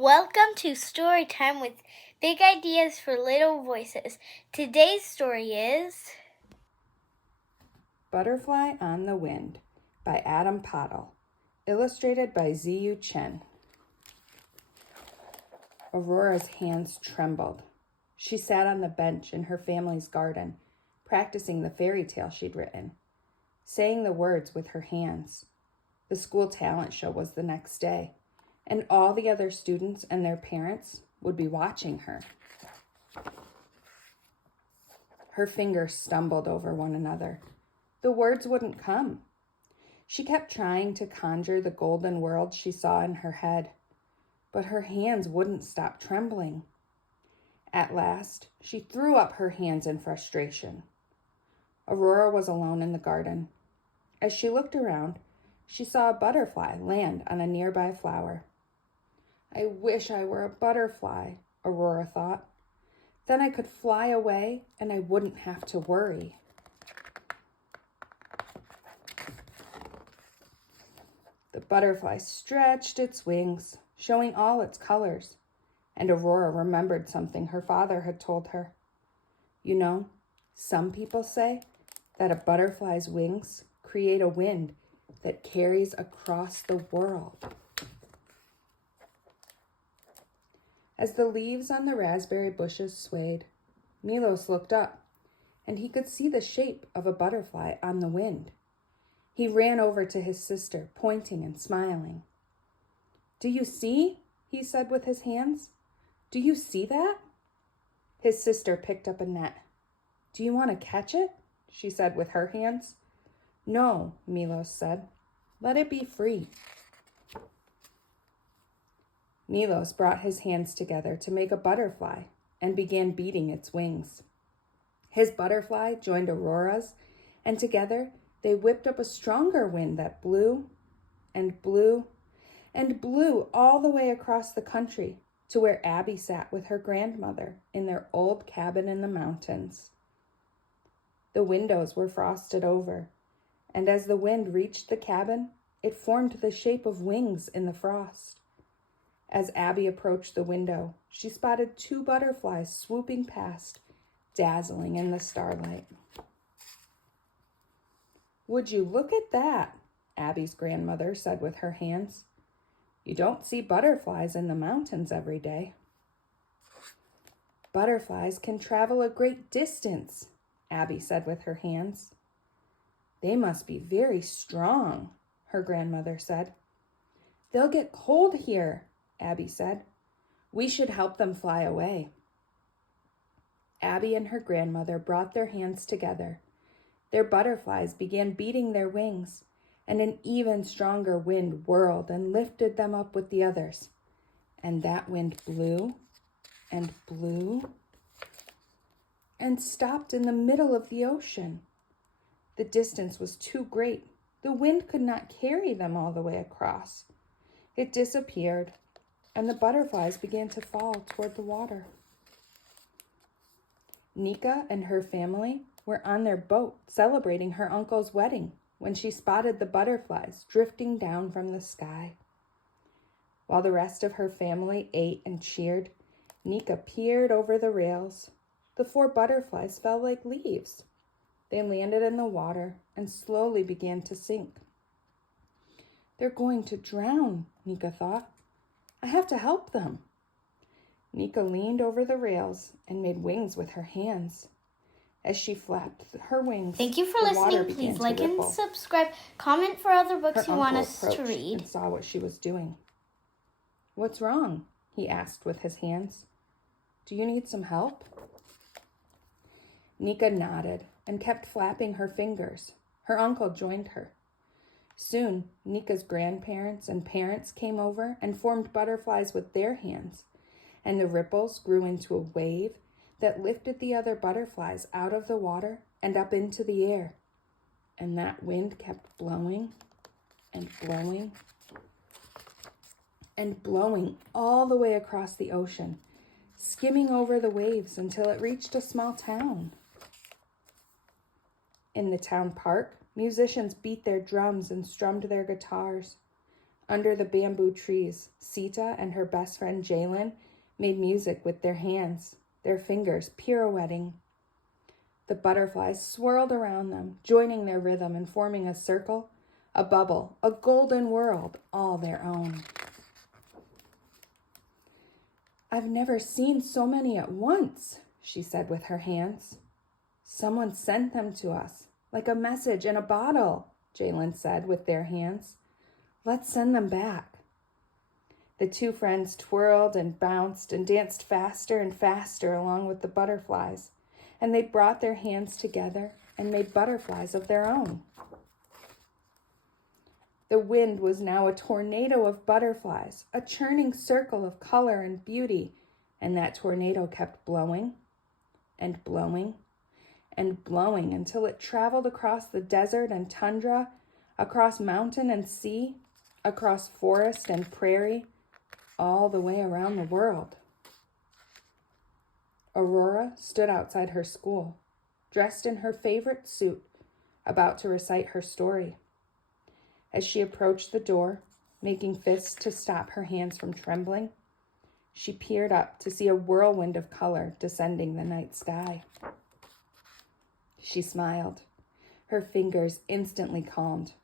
Welcome to Story Time with Big Ideas for Little Voices. Today's story is Butterfly on the Wind by Adam Pottle, illustrated by Ziyue Chen. Aurora's hands trembled. She sat on the bench in her family's garden, practicing the fairy tale she'd written, saying the words with her hands. The school talent show was the next day, and all the other students and their parents would be watching her. Her fingers stumbled over one another. The words wouldn't come. She kept trying to conjure the golden world she saw in her head, but her hands wouldn't stop trembling. At last, she threw up her hands in frustration. Aurora was alone in the garden. As she looked around, she saw a butterfly land on a nearby flower. I wish I were a butterfly, Aurora thought. Then I could fly away and I wouldn't have to worry. The butterfly stretched its wings, showing all its colors, and Aurora remembered something her father had told her. You know, some people say that a butterfly's wings create a wind that carries across the world. As the leaves on the raspberry bushes swayed, Milos looked up, and he could see the shape of a butterfly on the wind. He ran over to his sister, pointing and smiling. "Do you see?" he said with his hands. "Do you see that?" His sister picked up a net. "Do you want to catch it?" she said with her hands. "No," Milos said. "Let it be free." Milos brought his hands together to make a butterfly and began beating its wings. His butterfly joined Aurora's, and together they whipped up a stronger wind that blew and blew and blew all the way across the country to where Abby sat with her grandmother in their old cabin in the mountains. The windows were frosted over, and as the wind reached the cabin, it formed the shape of wings in the frost. As Abby approached the window, she spotted two butterflies swooping past, dazzling in the starlight. "Would you look at that?" Abby's grandmother said with her hands. "You don't see butterflies in the mountains every day." "Butterflies can travel a great distance," Abby said with her hands. "They must be very strong," her grandmother said. "They'll get cold here," Abby said. "We should help them fly away." Abby and her grandmother brought their hands together. Their butterflies began beating their wings, and an even stronger wind whirled and lifted them up with the others. And that wind blew and blew and stopped in the middle of the ocean. The distance was too great. The wind could not carry them all the way across. It disappeared, and the butterflies began to fall toward the water. Nika and her family were on their boat celebrating her uncle's wedding when she spotted the butterflies drifting down from the sky. While the rest of her family ate and cheered, Nika peered over the rails. The four butterflies fell like leaves. They landed in the water and slowly began to sink. "They're going to drown," Nika thought. "I have to help them." Nika leaned over the rails and made wings with her hands. As she flapped her wings, Thank you for listening. Please like and subscribe. Comment for other books you want us to read. And saw what she was doing. "What's wrong?" he asked with his hands. "Do you need some help?" Nika nodded and kept flapping her fingers. Her uncle joined her. Soon, Nika's grandparents and parents came over and formed butterflies with their hands, and the ripples grew into a wave that lifted the other butterflies out of the water and up into the air. And that wind kept blowing and blowing and blowing all the way across the ocean, skimming over the waves until it reached a small town. In the town park, musicians beat their drums and strummed their guitars. Under the bamboo trees, Sita and her best friend Jalen made music with their hands, their fingers pirouetting. The butterflies swirled around them, joining their rhythm and forming a circle, a bubble, a golden world, all their own. "I've never seen so many at once," she said with her hands. "Someone sent them to us, like a message in a bottle," Jalen said with their hands. "Let's send them back." The two friends twirled and bounced and danced faster and faster along with the butterflies, and they brought their hands together and made butterflies of their own. The wind was now a tornado of butterflies, a churning circle of color and beauty, and that tornado kept blowing and blowing and blowing until it traveled across the desert and tundra, across mountain and sea, across forest and prairie, all the way around the world. Aurora stood outside her school, dressed in her favorite suit, about to recite her story. As she approached the door, making fists to stop her hands from trembling, she peered up to see a whirlwind of color descending the night sky. She smiled. Her fingers instantly calmed.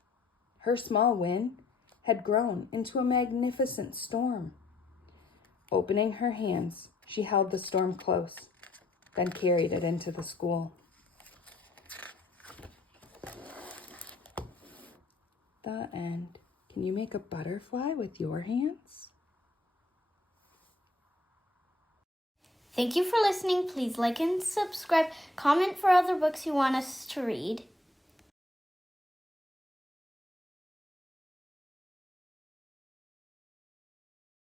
Her small wind had grown into a magnificent storm. Opening her hands, she held the storm close, then carried it into the school. The end. Can you make a butterfly with your hands? Thank you for listening. Please like and subscribe. Comment for other books you want us to read.